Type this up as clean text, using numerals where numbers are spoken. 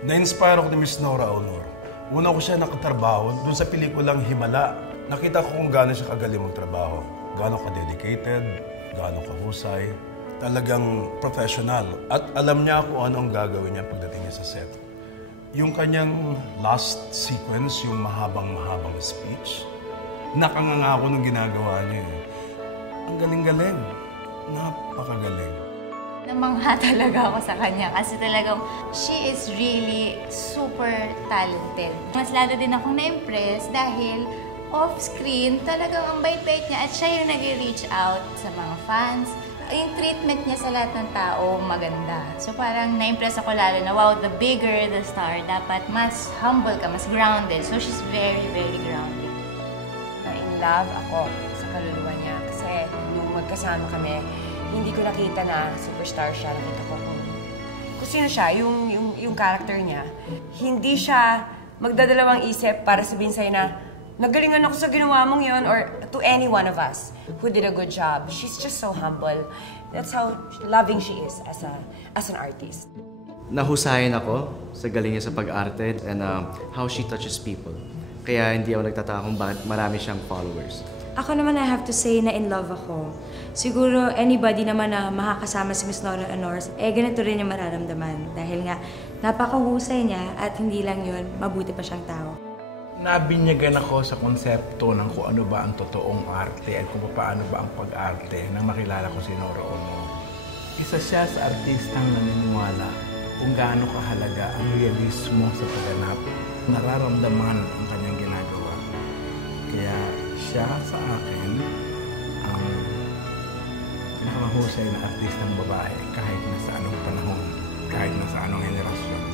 Na-inspire ako ni Miss Nora Aunor. Una ko siya nakatrabaho dun sa pelikulang Himala. Nakita ko kung gaano siya kagaling magtrabaho. Gaano ka-dedicated, gaano kahusay. Talagang professional. At alam niya kung ano ang gagawin niya pagdating niya sa set. Yung kanyang last sequence, yung mahabang-mahabang speech, nakanganga ako nung ginagawa niya. Ang galing-galing. Napakagaling. Namangha talaga ako sa kanya kasi talagang she is really super talented. Mas lalo din akong na-impress dahil off-screen talagang ang bait-bait niya at siya yung nag-reach out sa mga fans. Yung treatment niya sa lahat ng tao, maganda. So parang na-impress ako lalo na, wow, the bigger the star, dapat mas humble ka, mas grounded. So she's very, very grounded. Na-in love ako sa kaluluwa niya kasi nung magkasama kami, hindi ko nakita na superstar siya. Nakita ko kung sino siya, yung character niya. Hindi siya magdadalawang isip para sabihin sa'yo na nagalingan ako sa ginawa mong yun or to any one of us who did a good job. She's just so humble. That's how loving she is as an artist. Nahusayan ako sa galing niya sa pag-arte and how she touches people. Kaya hindi ako nagtataka kung bakit marami siyang followers. Ako naman, I have to say na in love ako. Siguro anybody naman na makakasama si Miss Nora Aunor, ganito rin yung mararamdaman. Dahil nga, napakahusay niya at hindi lang yun, mabuti pa siyang tao. Nabinyagan ako sa konsepto ng kung ano ba ang totoong arte at kung paano ba ang pag-arte nang makilala ko si Nora Aunor. Isa siya sa artistang naniniwala kung gaano kahalaga ang realismo sa pagganap, nararamdaman ang kanyang ginagawa. Kaya siya sa akin ang nakamahusay na artistang babae kahit na sa anong panahon, kahit na sa anong henerasyon.